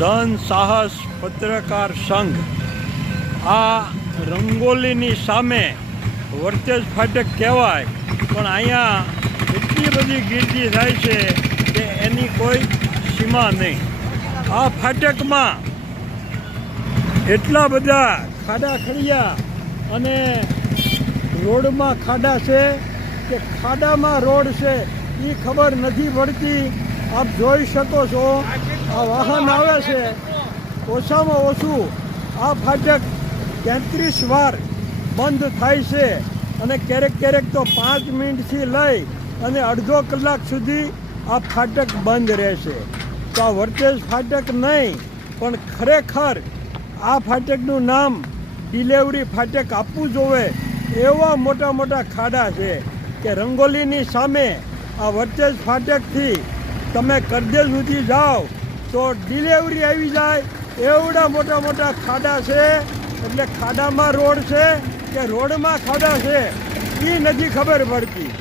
જન સાહસ પત્રકાર સંઘ આ રંગોલીની સામે વર્તેજ ફાટક કહેવાય, પણ અહીંયા એટલી બધી ગીર્દી થાય છે કે એની કોઈ સીમા નહીં. આ ફાટકમાં એટલા બધા ખાડા ખડિયા અને રોડમાં ખાડા છે કે ખાડામાં રોડ છે એ ખબર નથી પડતી. આપ જોઈ શકો છો, આ વાહન આવે છે, ઓછામાં ઓછું આ ફાટક 33 વાર બંધ થાય છે અને ક્યારેક ક્યારેક તો 5 મિનિટથી લઈ અને અડધો કલાક સુધી આ ફાટક બંધ રહેશે. તો આ વર્તેજ ફાટક નહીં, પણ ખરેખર આ ફાટકનું નામ ડિલેવરી ફાટક આપવું જોવે. એવા મોટા મોટા ખાડા છે કે રંગોલીની સામે આ વર્તેજ ફાટકથી તમે કરજે સુધી જાઓ તો ડિલેવરી આવી જાય એવડા મોટા મોટા ખાડા છે. એટલે ખાડામાં રોડ છે કે રોડમાં ખાડા છે એ નથી ખબર પડતી.